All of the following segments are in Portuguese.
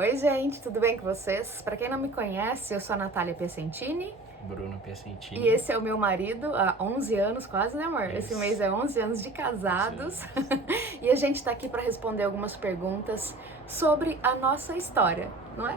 Oi, gente, tudo bem com vocês? Para quem não me conhece, eu sou a Natália Piacentini Bruno e Piacentini. esse é o meu marido há 11 anos quase, né, amor? Esse Isso. mês é 11 anos de casados 11 anos. e a gente tá aqui para responder algumas perguntas sobre a nossa história, não é?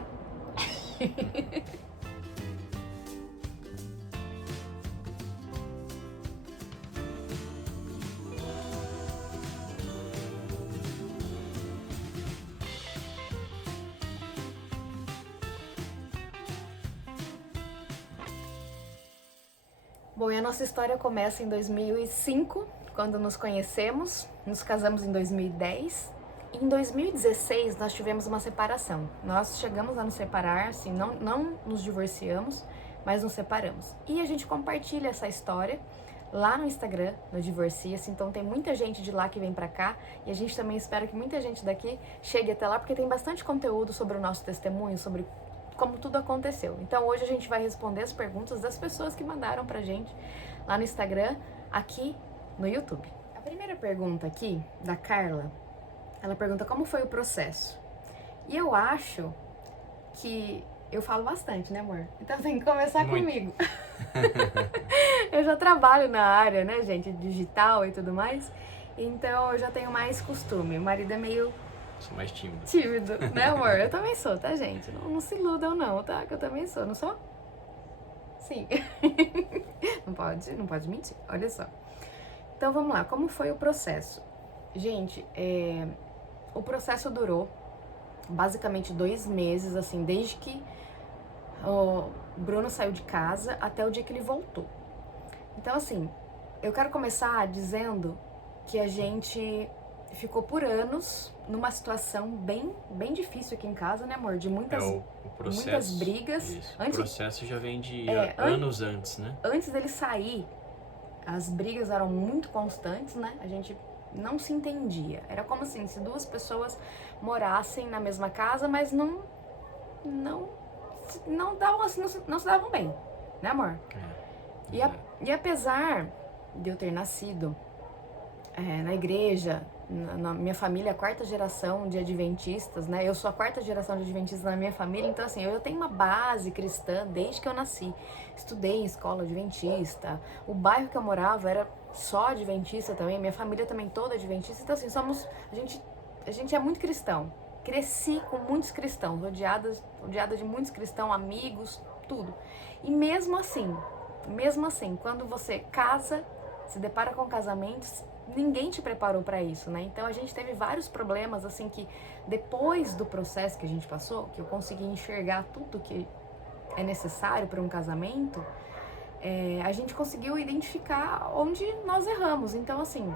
Bom, e a nossa história começa em 2005, quando nos conhecemos, nos casamos em 2010. E em 2016 nós tivemos uma separação. Nós chegamos a nos separar, assim, não nos divorciamos, mas nos separamos. E a gente compartilha essa história lá no Instagram, no Divorcia-se. Então tem muita gente de lá que vem pra cá e a gente também espera que muita gente daqui chegue até lá, porque tem bastante conteúdo sobre o nosso testemunho, sobre como tudo aconteceu. Então hoje a gente vai responder as perguntas das pessoas que mandaram pra gente lá no Instagram, aqui no YouTube. A primeira pergunta aqui, da Carla, ela pergunta como foi o processo. E eu acho que eu falo bastante, né, amor? Então tem que começar Muito. comigo. Eu já trabalho na área, né, gente, digital e tudo mais. Então eu já tenho mais costume. O marido é meio Sou mais tímido. tímido, né, amor? Eu também sou, tá, gente? Não se iludam, não, tá? Que eu também sou, não sou? Sim. Não pode mentir, olha só. Então vamos lá, como foi o processo? Gente, o processo durou basicamente 2 meses, assim, desde que o Bruno saiu de casa até o dia que ele voltou. Então, assim, eu quero começar dizendo que a gente ficou por anos numa situação bem difícil aqui em casa, né, amor? De muitas, o processo. muitas brigas. Isso. Antes, o processo já vem de anos antes, né? Antes dele sair, as brigas eram muito constantes, né? A gente não se entendia. Era como assim, se duas pessoas morassem na mesma casa, mas não davam assim, não se davam bem, né, amor? E apesar de eu ter nascido na igreja, na minha família, a 4ª geração de adventistas, né? Eu sou a 4ª geração de adventistas na minha família, então assim, eu tenho uma base cristã desde que eu nasci. Estudei em escola adventista, o bairro que eu morava era só adventista também, minha família também toda adventista, então assim, a gente é muito cristão. Cresci com muitos cristãos, rodeada de muitos cristãos, amigos, tudo. E mesmo assim, quando você casa, se depara com casamentos, ninguém te preparou para isso, né? Então a gente teve vários problemas, assim, que depois do processo que a gente passou, que eu consegui enxergar tudo que é necessário para um casamento, a gente conseguiu identificar onde nós erramos. Então, assim,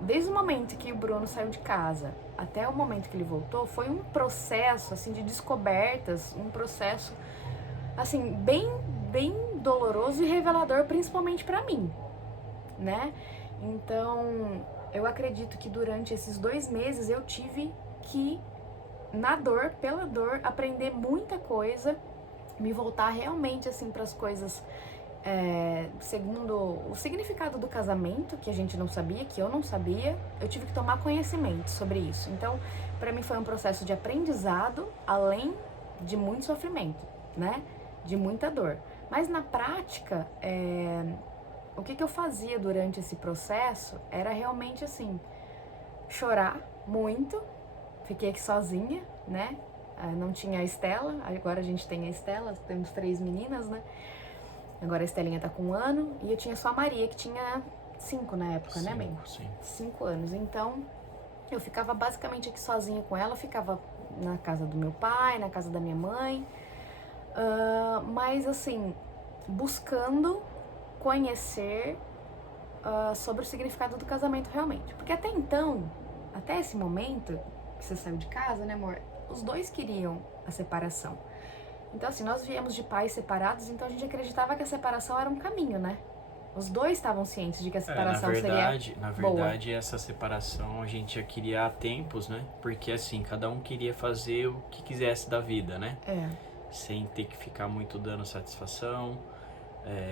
desde o momento que o Bruno saiu de casa até o momento que ele voltou, foi um processo, assim, de descobertas, um processo, assim, bem doloroso e revelador, principalmente para mim, né? Então, eu acredito que durante esses 2 meses eu tive que, pela dor, aprender muita coisa, me voltar realmente, assim, para as coisas segundo o significado do casamento, que a gente não sabia, que eu não sabia. Eu tive que tomar conhecimento sobre isso. Então, para mim foi um processo de aprendizado, além de muito sofrimento, né? De muita dor. Mas na prática, o que eu fazia durante esse processo era realmente assim, chorar muito. Fiquei aqui sozinha, né? Não tinha a Estela, agora a gente tem a Estela, temos 3 meninas, né? Agora a Estelinha tá com 1 ano e eu tinha só a Maria, que tinha 5 na época, né, bem? Sim. 5 anos. Então, eu ficava basicamente aqui sozinha com ela, ficava na casa do meu pai, na casa da minha mãe, mas assim, buscando conhecer sobre o significado do casamento realmente. Porque até então, até esse momento que você saiu de casa, né, amor? Os dois queriam a separação. Então, assim, nós viemos de pais separados, então a gente acreditava que a separação era um caminho, né? Os dois estavam cientes de que a separação seria Na boa. verdade, essa separação a gente já queria há tempos, né? Porque assim, cada um queria fazer o que quisesse da vida, né? Sem ter que ficar muito dando satisfação.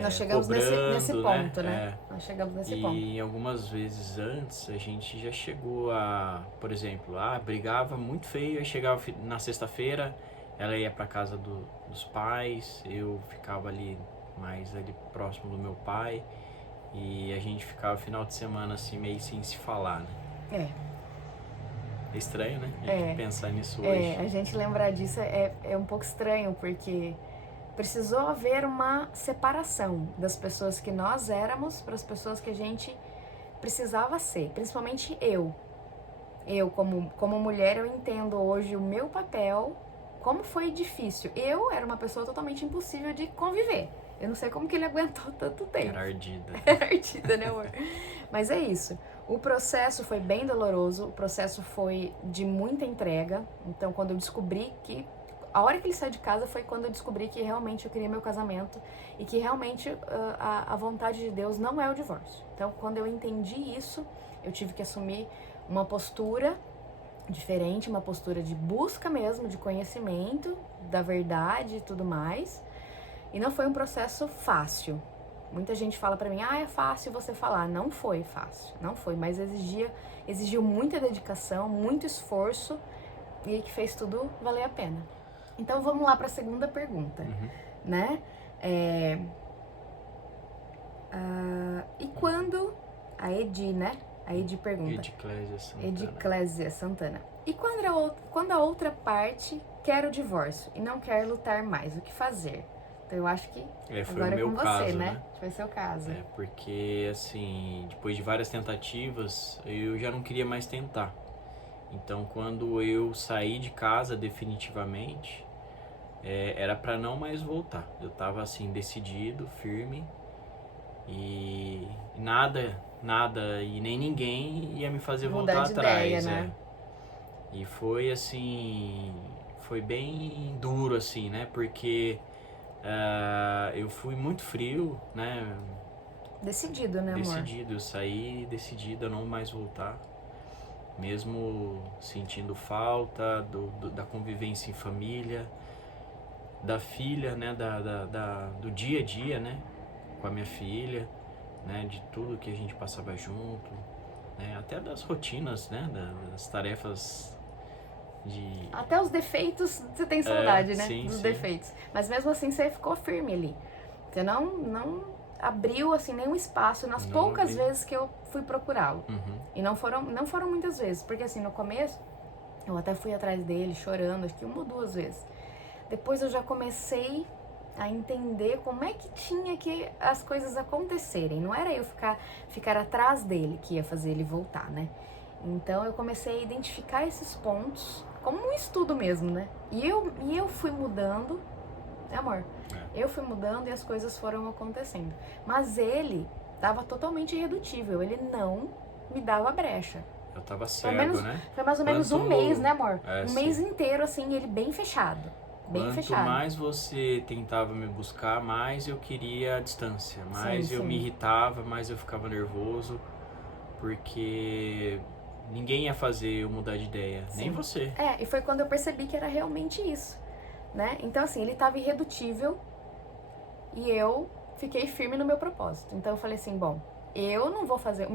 Nós chegamos nesse ponto, né? Nós chegamos nesse ponto. E algumas vezes antes a gente já chegou a, por exemplo, brigava muito feio, aí chegava na sexta-feira, ela ia pra casa dos pais, eu ficava ali mais ali próximo do meu pai e a gente ficava o final de semana assim meio sem se falar, né? É estranho, né? A gente pensar nisso hoje. A gente lembrar disso é um pouco estranho, porque precisou haver uma separação das pessoas que nós éramos para as pessoas que a gente precisava ser, principalmente eu. Eu, como mulher, eu entendo hoje o meu papel, como foi difícil. Eu era uma pessoa totalmente impossível de conviver. Eu não sei como que ele aguentou tanto tempo. Era ardida. Era ardida, né, amor? Mas é isso. O processo foi bem doloroso, o processo foi de muita entrega. Então, quando eu descobri que... A hora que ele saiu de casa foi quando eu descobri que realmente eu queria meu casamento e que realmente a vontade de Deus não é o divórcio. Então, quando eu entendi isso, eu tive que assumir uma postura diferente, uma postura de busca mesmo, de conhecimento da verdade e tudo mais. E não foi um processo fácil. Muita gente fala pra mim, é fácil você falar. Não foi fácil, não foi, mas exigiu muita dedicação, muito esforço e que fez tudo valer a pena. Então vamos lá para a segunda pergunta, né? E quando... A Edi, né? A Edi pergunta. Ediclésia Santana. E quando a outra parte quer o divórcio e não quer lutar mais, o que fazer? Então eu acho que agora é com você, né? Foi seu caso. Porque assim, depois de várias tentativas, eu já não queria mais tentar. Então quando eu saí de casa definitivamente, era pra não mais voltar. Eu tava assim, decidido, firme, e nada e nem ninguém ia me fazer voltar atrás, né? E foi assim, foi bem duro assim, né? Porque eu fui muito frio, né? Decidido, né, amor? Decidido, eu saí decidido a não mais voltar. Mesmo sentindo falta da convivência em família, da filha, né, do dia a dia, né, com a minha filha, né, de tudo que a gente passava junto, né, até das rotinas, né, das tarefas de... Até os defeitos, você tem saudade, né, dos sim. defeitos. Mas mesmo assim você ficou firme ali. Você não abriu, assim, nenhum espaço nas poucas vezes que eu fui procurá-lo. E não foram muitas vezes, porque assim, no começo, eu até fui atrás dele chorando, acho que 1 ou 2 vezes. Depois eu já comecei a entender como é que tinha que as coisas acontecerem. Não era eu ficar atrás dele que ia fazer ele voltar, né? Então eu comecei a identificar esses pontos como um estudo mesmo, né? E eu fui mudando, né, amor? Eu fui mudando e as coisas foram acontecendo. Mas ele tava totalmente irredutível, ele não me dava brecha. Eu tava cego, né? Foi mais ou menos um mês, né, amor? Um mês sim. inteiro, assim, ele bem fechado. Quanto mais você tentava me buscar, mais eu queria a distância. Mais eu me irritava, mais eu ficava nervoso. Porque ninguém ia fazer eu mudar de ideia, nem você. E foi quando eu percebi que era realmente isso, né? Então, assim, ele tava irredutível e eu fiquei firme no meu propósito. Então eu falei assim, bom, eu não vou fazer...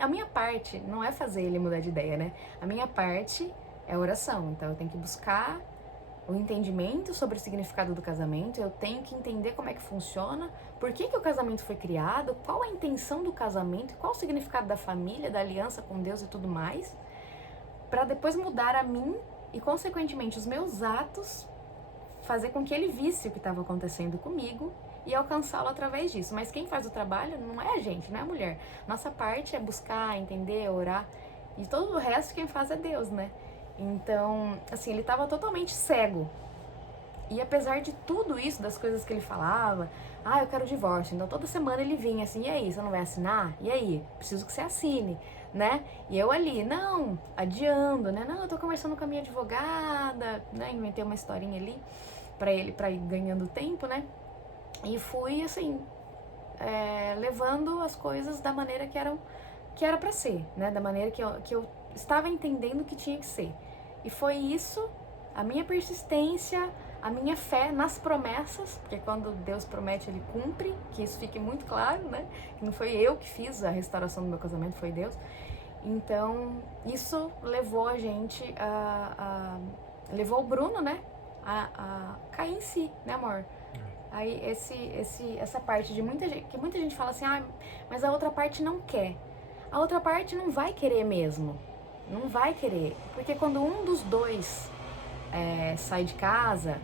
A minha parte não é fazer ele mudar de ideia, né? A minha parte é oração. Então eu tenho que buscar o entendimento sobre o significado do casamento, eu tenho que entender como é que funciona, por que o casamento foi criado, qual a intenção do casamento, qual o significado da família, da aliança com Deus e tudo mais, para depois mudar a mim e, consequentemente, os meus atos, fazer com que ele visse o que estava acontecendo comigo e alcançá-lo através disso. Mas quem faz o trabalho não é a gente, não é a mulher. Nossa parte é buscar, entender, orar, e todo o resto quem faz é Deus, né? Então, assim, ele estava totalmente cego. E apesar de tudo isso, das coisas que ele falava, eu quero divórcio. Então, toda semana ele vinha assim, e aí, você não vai assinar? E aí, preciso que você assine, né? E eu ali, não, adiando, né? Não, eu tô conversando com a minha advogada, né? Inventei uma historinha ali pra ir ganhando tempo, né? E fui, assim, levando as coisas da maneira que era pra ser, né? Da maneira que eu estava entendendo que tinha que ser. E foi isso, a minha persistência, a minha fé nas promessas, porque quando Deus promete, Ele cumpre, que isso fique muito claro, né? Que não foi eu que fiz a restauração do meu casamento, foi Deus. Então, isso levou a gente levou o Bruno, né? A cair em si, né, amor? Aí essa parte de muita gente fala assim, mas a outra parte não quer. A outra parte não vai querer mesmo. Não vai querer. Porque quando um dos dois sai de casa,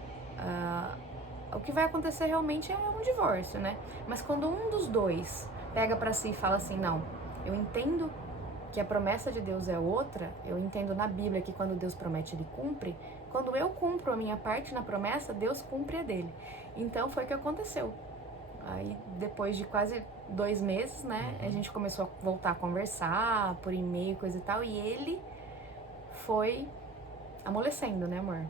o que vai acontecer realmente é um divórcio, né? Mas quando um dos dois pega pra si e fala assim, não, eu entendo que a promessa de Deus é outra, eu entendo na Bíblia que quando Deus promete, Ele cumpre. Quando eu cumpro a minha parte na promessa, Deus cumpre a dele. Então foi o que aconteceu. Aí depois de quase 2 meses, né, a gente começou a voltar a conversar por e-mail, coisa e tal, e ele foi amolecendo, né, amor?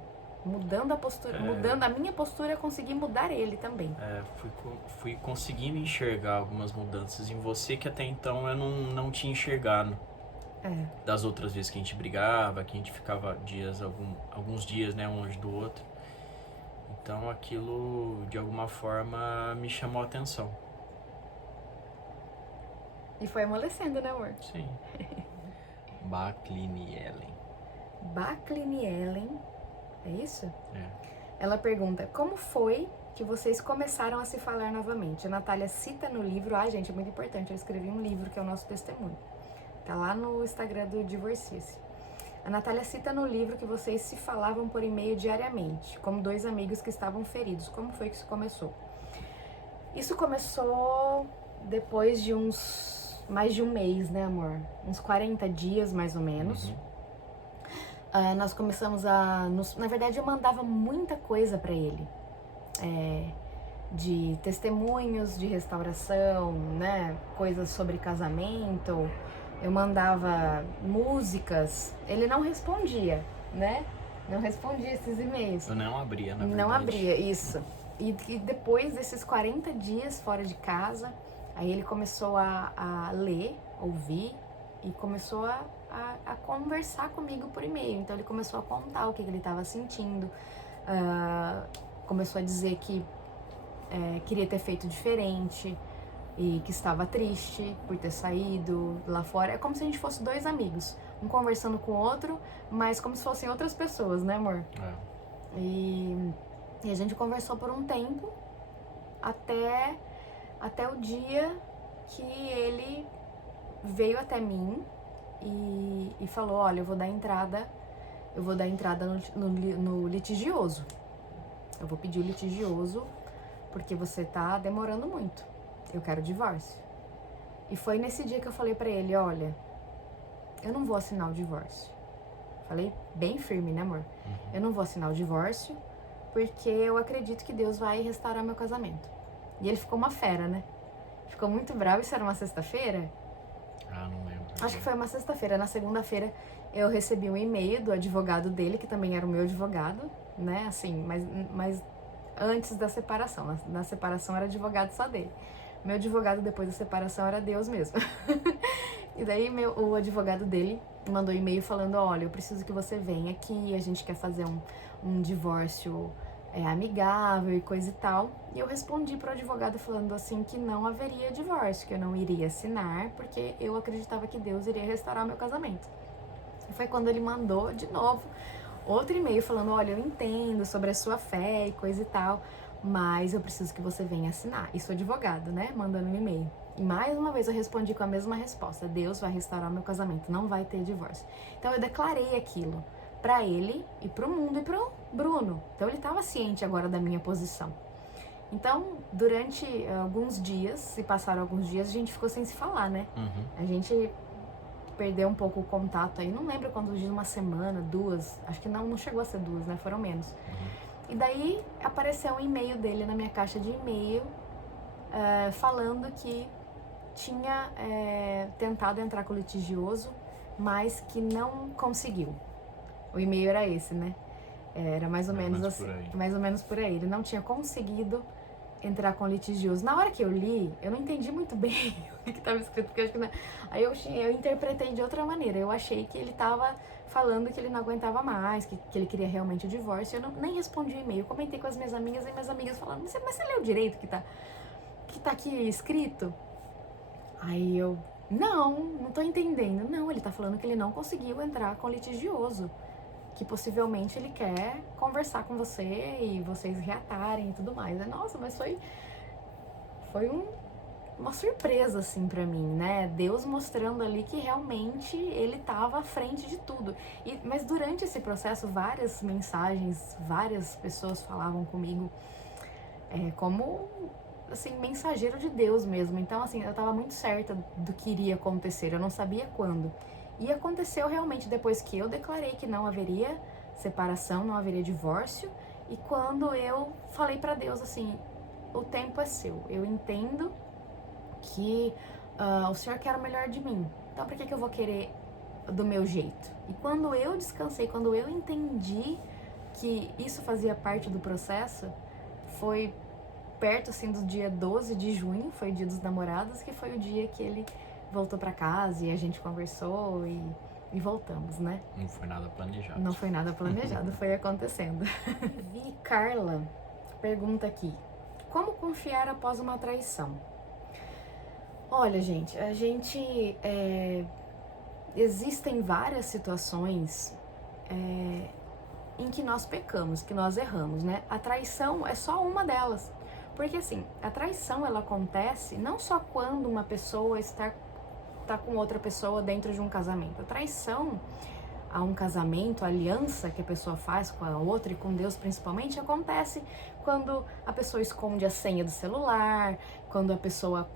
Mudando a postura, mudando a minha postura, eu consegui mudar ele também. Fui conseguindo enxergar algumas mudanças em você que até então eu não tinha enxergado. Das outras vezes que a gente brigava, que a gente ficava alguns dias, né, um longe do outro. Então aquilo de alguma forma me chamou a atenção. E foi amolecendo, né, amor? Sim. Bacline Ellen, é isso? É. Ela pergunta, como foi que vocês começaram a se falar novamente? A Natália cita no livro, gente, é muito importante, eu escrevi um livro que é o nosso testemunho. Tá lá no Instagram do Divorcice. A Natália cita no livro que vocês se falavam por e-mail diariamente, como 2 amigos que estavam feridos. Como foi que isso começou? Isso começou depois de mais de um mês, né, amor? Uns 40 dias, mais ou menos. Nós começamos na verdade, eu mandava muita coisa pra ele. De testemunhos de restauração, né? Coisas sobre casamento. Eu mandava músicas, ele não respondia, né? Não respondia esses e-mails. Eu não abria, na verdade. Não abria, isso. E depois desses 40 dias fora de casa, aí ele começou a ler, ouvir, e começou a conversar comigo por e-mail. Então ele começou a contar o que ele estava sentindo, começou a dizer que queria ter feito diferente, e que estava triste por ter saído lá fora. É como se a gente fosse 2 amigos, um conversando com o outro, mas como se fossem outras pessoas, né, amor? E a gente conversou por um tempo, até o dia que ele veio até mim e falou, olha, eu vou dar entrada no litigioso. Eu vou pedir o litigioso porque você tá demorando muito. Eu quero divórcio. E foi nesse dia que eu falei pra ele, olha, eu não vou assinar o divórcio. Falei bem firme, né, amor? Eu não vou assinar o divórcio porque eu acredito que Deus vai restaurar meu casamento. E ele ficou uma fera, né? Ficou muito bravo. Isso era uma sexta-feira? Não lembro. Acho que foi uma sexta-feira. Na segunda-feira eu recebi um e-mail do advogado dele, que também era o meu advogado, né? Assim, mas antes da separação. Na separação era advogado só dele. Meu advogado depois da separação era Deus mesmo. E daí o advogado dele mandou um e-mail falando, olha, eu preciso que você venha aqui, a gente quer fazer um divórcio amigável e coisa e tal. E eu respondi pro advogado falando assim que não haveria divórcio, que eu não iria assinar, porque eu acreditava que Deus iria restaurar meu casamento. E foi quando ele mandou de novo outro e-mail falando, olha, eu entendo sobre a sua fé e coisa e tal, mas eu preciso que você venha assinar. Isso o advogado, né, mandando um e-mail. E mais uma vez eu respondi com a mesma resposta, Deus vai restaurar meu casamento, não vai ter divórcio. Então eu declarei aquilo pra ele e pro mundo e pro Bruno. Então ele estava ciente agora da minha posição. Então, durante alguns dias, se passaram alguns dias, a gente ficou sem se falar, né? A gente perdeu um pouco o contato aí, não lembro quantos dias, uma semana, 2, acho que não chegou a ser 2, né? Foram menos. E daí apareceu um e-mail dele na minha caixa de e-mail, falando que tinha tentado entrar com o litigioso, mas que não conseguiu. O e-mail era esse, né? Era mais ou menos assim, mais ou menos por aí. Ele não tinha conseguido entrar com o litigioso. Na hora que eu li, eu não entendi muito bem o que estava escrito, porque eu acho que aí eu interpretei de outra maneira. Eu achei que ele estava falando que ele não aguentava mais, que ele queria realmente o divórcio. Eu nem respondi o e-mail, comentei com as minhas amigas, e minhas amigas falaram, mas você leu direito que tá aqui escrito? Aí eu, não tô entendendo. Não, ele tá falando que ele não conseguiu entrar com litigioso, que possivelmente ele quer conversar com você e vocês reatarem e tudo mais. Nossa, mas foi uma surpresa, assim, pra mim, né? Deus mostrando ali que realmente ele tava à frente de tudo. Mas durante esse processo, várias mensagens, várias pessoas falavam comigo como, assim, mensageiro de Deus mesmo. Então, assim, eu tava muito certa do que iria acontecer, eu não sabia quando. E aconteceu realmente depois que eu declarei que não haveria separação, não haveria divórcio, e quando eu falei pra Deus, assim, o tempo é seu, eu entendo que o Senhor quer o melhor de mim, então por que eu vou querer do meu jeito? E quando eu descansei, quando eu entendi que isso fazia parte do processo, foi perto, assim, do dia 12 de junho, foi o dia dos namorados, que foi o dia que ele voltou pra casa e a gente conversou e voltamos, né? Não foi nada planejado. Não foi nada planejado, foi acontecendo. Vi Carla pergunta aqui, como confiar após uma traição? Olha, gente, existem várias situações em que nós pecamos, que nós erramos, né? A traição é só uma delas. Porque, assim, a traição, ela acontece não só quando uma pessoa está com outra pessoa dentro de um casamento. A traição a um casamento, a aliança que a pessoa faz com a outra e com Deus principalmente, acontece quando a pessoa esconde a senha do celular, quando a pessoa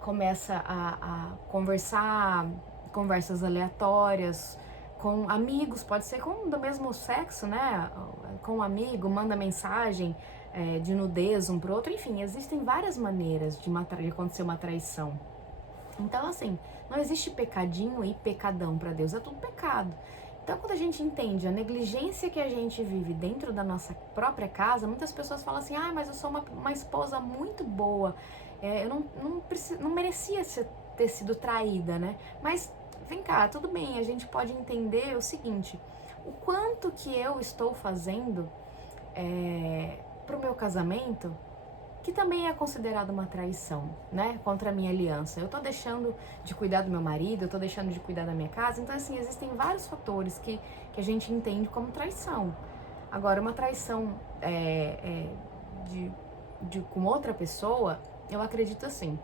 começa a conversar conversas aleatórias com amigos, pode ser do mesmo sexo, né? Com um amigo, manda mensagem de nudez um pro outro, enfim, existem várias maneiras de acontecer uma traição. Então, assim, não existe pecadinho e pecadão para Deus, é tudo pecado. Então, quando a gente entende a negligência que a gente vive dentro da nossa própria casa, muitas pessoas falam assim, mas eu sou uma esposa muito boa, eu não merecia ter sido traída, né? Mas, vem cá, tudo bem, a gente pode entender o seguinte, o quanto que eu estou fazendo pro meu casamento, que também é considerado uma traição, né, contra a minha aliança. Eu tô deixando de cuidar do meu marido, eu tô deixando de cuidar da minha casa, então, assim, existem vários fatores que a gente entende como traição. Agora, uma traição com outra pessoa, eu acredito assim,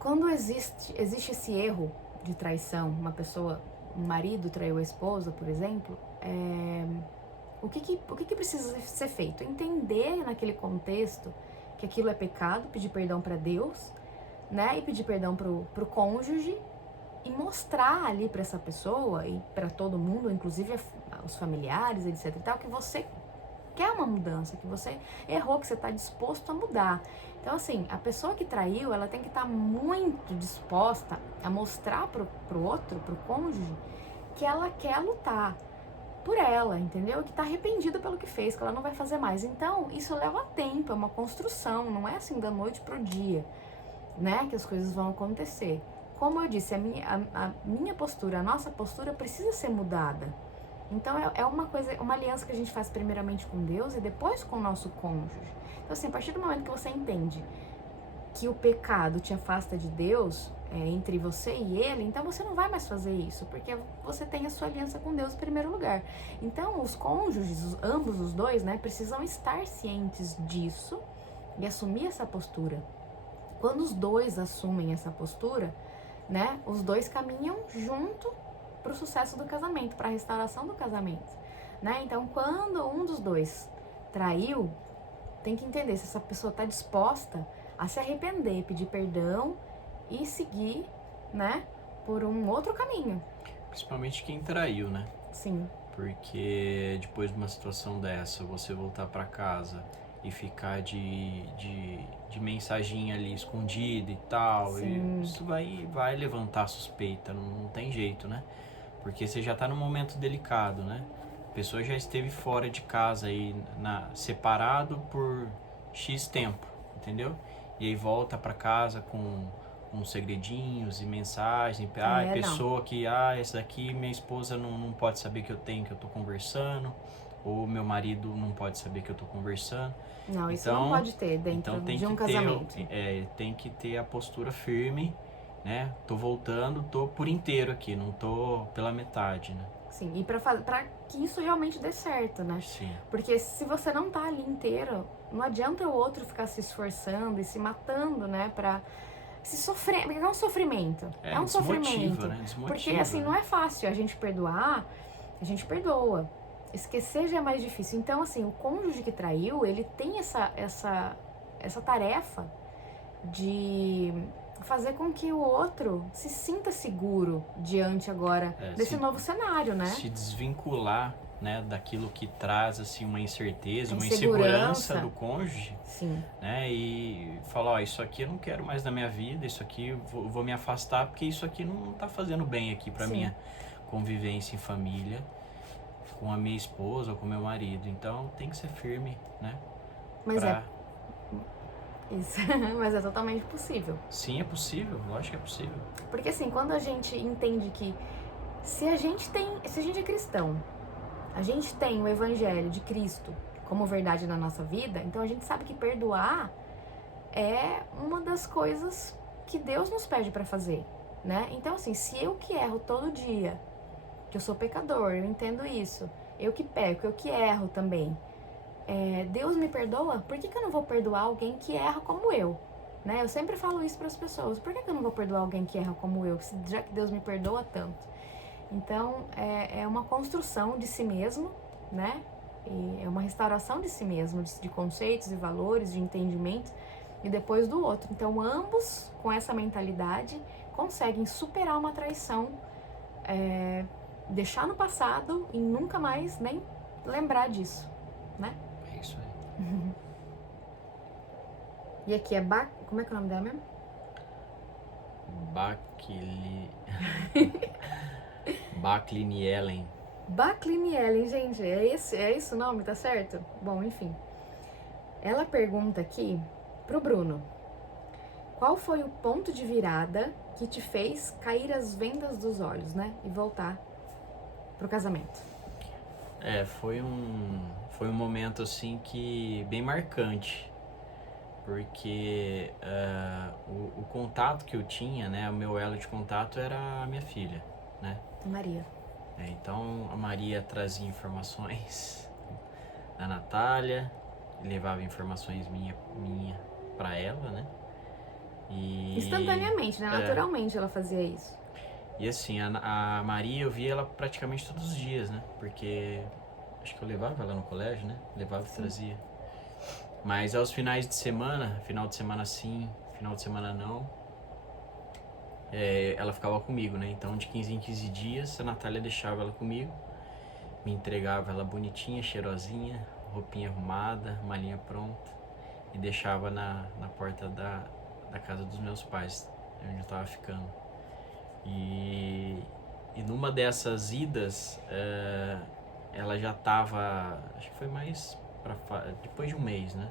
quando existe esse erro de traição, um marido traiu a esposa, por exemplo, o que precisa ser feito? Entender naquele contexto que aquilo é pecado, pedir perdão para Deus, né? E pedir perdão pro cônjuge e mostrar ali para essa pessoa e para todo mundo, inclusive os familiares, etc e tal, que você quer uma mudança, que você errou, que você está disposto a mudar. Então, assim, a pessoa que traiu, ela tem que estar muito disposta a mostrar pro outro, pro cônjuge, que ela quer lutar por ela, entendeu? Que tá arrependida pelo que fez, que ela não vai fazer mais. Então, isso leva tempo, é uma construção, não é assim da noite pro dia, né? Que as coisas vão acontecer. Como eu disse, a minha postura, a nossa postura precisa ser mudada. Então, é uma aliança que a gente faz primeiramente com Deus e depois com o nosso cônjuge. Então, assim, a partir do momento que você entende que o pecado te afasta de Deus, entre você e ele, então você não vai mais fazer isso, porque você tem a sua aliança com Deus em primeiro lugar. Então, os cônjuges, ambos os dois, né, precisam estar cientes disso e assumir essa postura. Quando os dois assumem essa postura, né, os dois caminham junto para o sucesso do casamento, para a restauração do casamento, né? Então, quando um dos dois traiu, tem que entender se essa pessoa está disposta a se arrepender, pedir perdão e seguir, né, por um outro caminho. Principalmente quem traiu, né? Sim. Porque depois de uma situação dessa, você voltar para casa e ficar de mensaginha ali escondida e tal, e isso vai levantar suspeita, não tem jeito, né? Porque você já tá num momento delicado, né? A pessoa já esteve fora de casa aí, separado por X tempo, entendeu? E aí volta para casa com uns segredinhos e mensagens, pessoa que, essa daqui minha esposa não pode saber que eu tô conversando, ou meu marido não pode saber que eu tô conversando. Não, isso não pode ter dentro de um casamento. Tem que ter a postura firme, né? Tô voltando, tô por inteiro aqui, não tô pela metade, né? Sim, e pra que isso realmente dê certo, né? Sim. Porque se você não tá ali inteiro, não adianta o outro ficar se esforçando e se matando, né? Pra se sofrer, porque é um sofrimento. É um sofrimento. Né? Desmotiva, porque assim, não é fácil a gente perdoar, a gente perdoa. Esquecer já é mais difícil. Então, assim, o cônjuge que traiu, ele tem essa tarefa de fazer com que o outro se sinta seguro diante agora desse novo cenário, né? Se desvincular, né, daquilo que traz assim uma incerteza, uma insegurança do cônjuge. Sim. Né, e falar, ó, isso aqui eu não quero mais na minha vida, isso aqui eu vou me afastar porque isso aqui não tá fazendo bem aqui pra minha convivência em família, com a minha esposa ou com meu marido. Então tem que ser firme, né? Mas isso, mas é totalmente possível. Sim, é possível, lógico que é possível. Porque assim, quando a gente entende que se a gente é cristão, a gente tem o evangelho de Cristo como verdade na nossa vida, então a gente sabe que perdoar é uma das coisas que Deus nos pede pra fazer, né? Então assim, se eu que erro todo dia, que eu sou pecador, eu entendo isso, eu que peco, eu que erro também, Deus me perdoa, por que eu não vou perdoar alguém que erra como eu? Né? Eu sempre falo isso para as pessoas, por que eu não vou perdoar alguém que erra como eu, já que Deus me perdoa tanto? Então, é uma construção de si mesmo, né? E é uma restauração de si mesmo, de conceitos e valores, de entendimento, e depois do outro. Então, ambos, com essa mentalidade, conseguem superar uma traição, deixar no passado e nunca mais nem lembrar disso, né? É isso aí. E aqui como é que é o nome dela mesmo? Baclinielen. Baclinielen, gente, é esse o nome, tá certo? Bom, enfim. Ela pergunta aqui pro Bruno: qual foi o ponto de virada que te fez cair as vendas dos olhos, né? E voltar pro casamento? Foi um momento assim que bem marcante, porque o contato que eu tinha, né, o meu elo de contato era a minha filha, né? Maria. Então a Maria trazia informações da Natália, levava informações minha para ela, né? E instantaneamente, né? Naturalmente ela fazia isso. E assim, a Maria eu via ela praticamente todos os dias, né? Porque acho que eu levava ela no colégio, né? Levava e trazia. Mas aos finais de semana, final de semana sim, final de semana não, ela ficava comigo, né? Então de 15 em 15 dias a Natália deixava ela comigo, me entregava ela bonitinha, cheirosinha, roupinha arrumada, malinha pronta, e deixava na porta da casa dos meus pais, onde eu tava ficando. E numa dessas idas, ela já tava, acho que foi mais depois de um mês, né?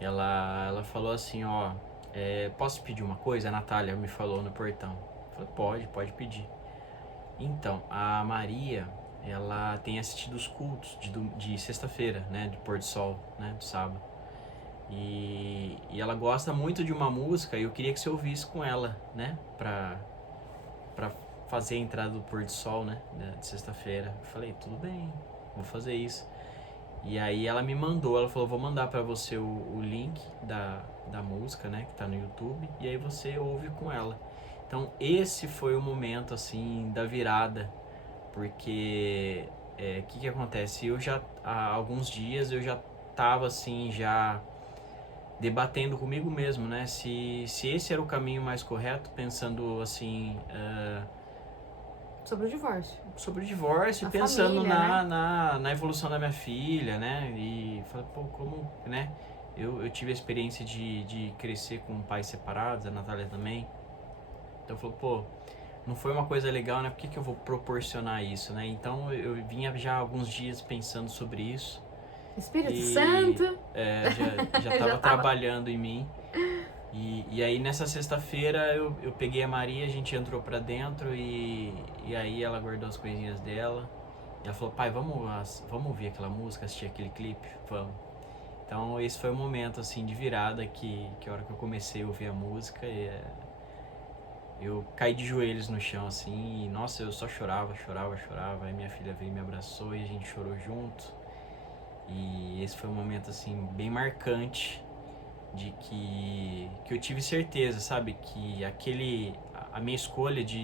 Ela falou assim, ó, posso pedir uma coisa? A Natália me falou no portão. Eu falei, pode pedir. Então, a Maria, ela tem assistido os cultos de sexta-feira, né? De pôr do sol, né? Do sábado. E ela gosta muito de uma música e eu queria que você ouvisse com ela, né? Pra fazer a entrada do pôr do sol, né? De sexta-feira. Eu falei, tudo bem, vou fazer isso. E aí ela me mandou, ela falou, vou mandar pra você o link da música, né? Que tá no YouTube. E aí você ouve com ela. Então esse foi o momento, assim, da virada. Porque, que acontece? Há alguns dias eu já tava, assim, já debatendo comigo mesmo, né? Se esse era o caminho mais correto, pensando, assim... sobre o divórcio. Pensando família, na evolução da minha filha, né? E falei, como, né? Eu tive a experiência de crescer com pais separados, a Natália também. Então eu falei, não foi uma coisa legal, né? Por que eu vou proporcionar isso, né? Então eu vinha já há alguns dias pensando sobre isso. Espírito Santo. Já tava trabalhando em mim. E aí nessa sexta-feira eu peguei a Maria, a gente entrou pra dentro e aí ela guardou as coisinhas dela. E ela falou, pai, vamos ouvir aquela música, assistir aquele clipe? Vamos. Então esse foi o momento assim de virada que a hora que eu comecei a ouvir a música, eu caí de joelhos no chão assim, e nossa, eu só chorava. Aí minha filha veio e me abraçou e a gente chorou junto. E esse foi um momento assim bem marcante de que eu tive certeza, sabe, que a minha escolha de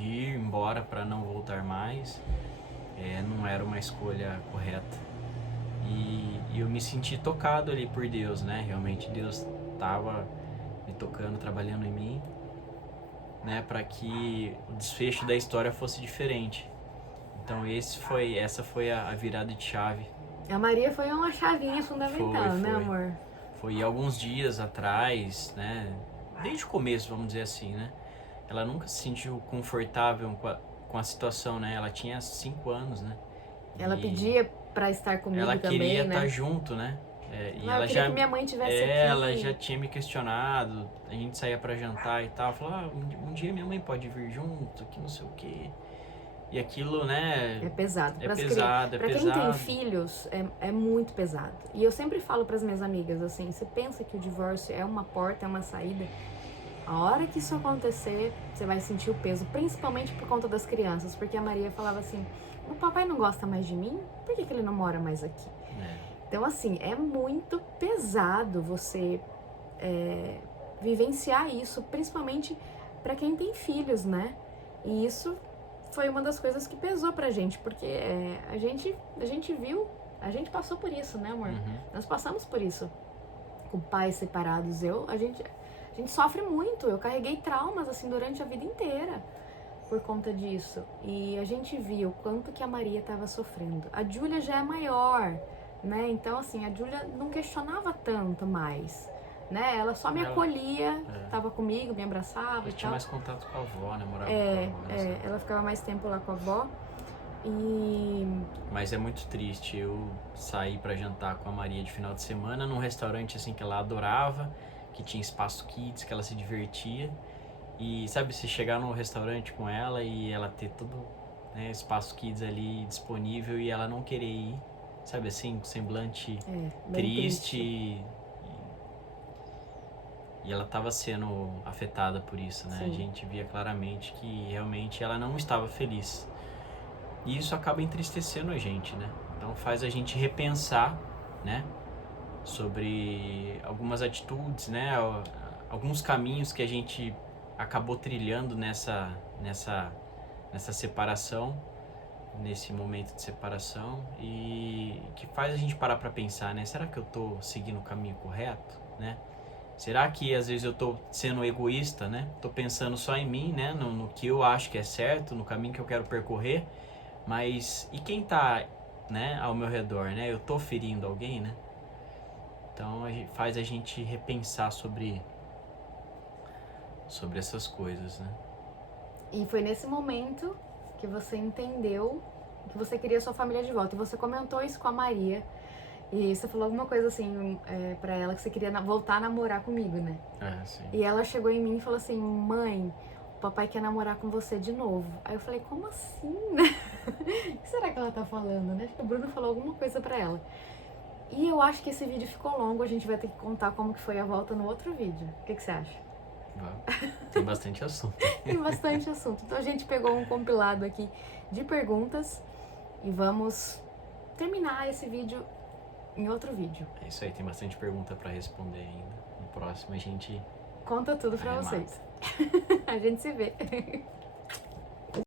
ir embora para não voltar mais não era uma escolha correta. E eu me senti tocado ali por Deus, né? Realmente Deus estava me tocando, trabalhando em mim, né, para que o desfecho da história fosse diferente. Então essa foi a virada de chave. A Maria foi uma chavinha fundamental, né, amor? Foi alguns dias atrás, né? Desde o começo, vamos dizer assim, né? Ela nunca se sentiu confortável com a situação, né? Ela tinha 5 anos, né? Ela pedia pra estar comigo ela também, queria né? estar junto, né? E ela queria que minha mãe tivesse aqui. Ela já tinha me questionado, a gente saía pra jantar e tal, falou, um dia minha mãe pode vir junto, que não sei o quê. E aquilo, né? É pesado. É pesado. Pra quem tem filhos, é muito pesado. E eu sempre falo pras minhas amigas, assim, você pensa que o divórcio é uma porta, é uma saída, a hora que isso acontecer, você vai sentir o peso, principalmente por conta das crianças. Porque a Maria falava assim, o papai não gosta mais de mim? Por que ele não mora mais aqui? Então, assim, é muito pesado você vivenciar isso, principalmente pra quem tem filhos, né? E isso foi uma das coisas que pesou pra gente, porque a gente viu, a gente passou por isso, né, amor? Uhum. Nós passamos por isso, com pais separados. A gente sofre muito, eu carreguei traumas, assim, durante a vida inteira por conta disso. E a gente viu o quanto que a Maria estava sofrendo. A Júlia já é maior, né? Então, assim, a Júlia não questionava tanto mais, né? Ela só me acolhia, tava comigo, me abraçava e tinha tal. mais contato com a avó, né? Morava com a avó, ela ficava mais tempo lá com a avó. Mas é muito triste eu sair pra jantar com a Maria de final de semana num restaurante assim que ela adorava, que tinha espaço kids, que ela se divertia. E sabe, se chegar num restaurante com ela e ela ter todo, né, espaço kids ali disponível e ela não querer ir, sabe assim, com semblante triste. E ela estava sendo afetada por isso, né? Sim. A gente via claramente que realmente ela não estava feliz. E isso acaba entristecendo a gente, né? Então faz a gente repensar, né? Sobre algumas atitudes, né? Alguns caminhos que a gente acabou trilhando nessa separação, nesse momento de separação, e que faz a gente parar para pensar, né? Será que eu tô seguindo o caminho correto, né? Será que às vezes eu tô sendo egoísta, né? Tô pensando só em mim, né? No que eu acho que é certo, no caminho que eu quero percorrer, mas e quem tá, né, ao meu redor, né? Eu tô ferindo alguém, né? Então faz a gente repensar sobre essas coisas, né? E foi nesse momento que você entendeu que você queria sua família de volta. E você comentou isso com a Maria. E você falou alguma coisa assim pra ela, que você queria voltar a namorar comigo, né? Sim. E ela chegou em mim e falou assim, mãe, o papai quer namorar com você de novo. Aí eu falei, como assim, né? O que será que ela tá falando, né? Acho que o Bruno falou alguma coisa pra ela. E eu acho que esse vídeo ficou longo, a gente vai ter que contar como que foi a volta no outro vídeo. O que você acha? Tem bastante assunto. Tem bastante assunto. Então a gente pegou um compilado aqui de perguntas e vamos terminar esse vídeo em outro vídeo. É isso aí, tem bastante pergunta pra responder ainda. No próximo a gente conta tudo pra vocês. A gente se vê.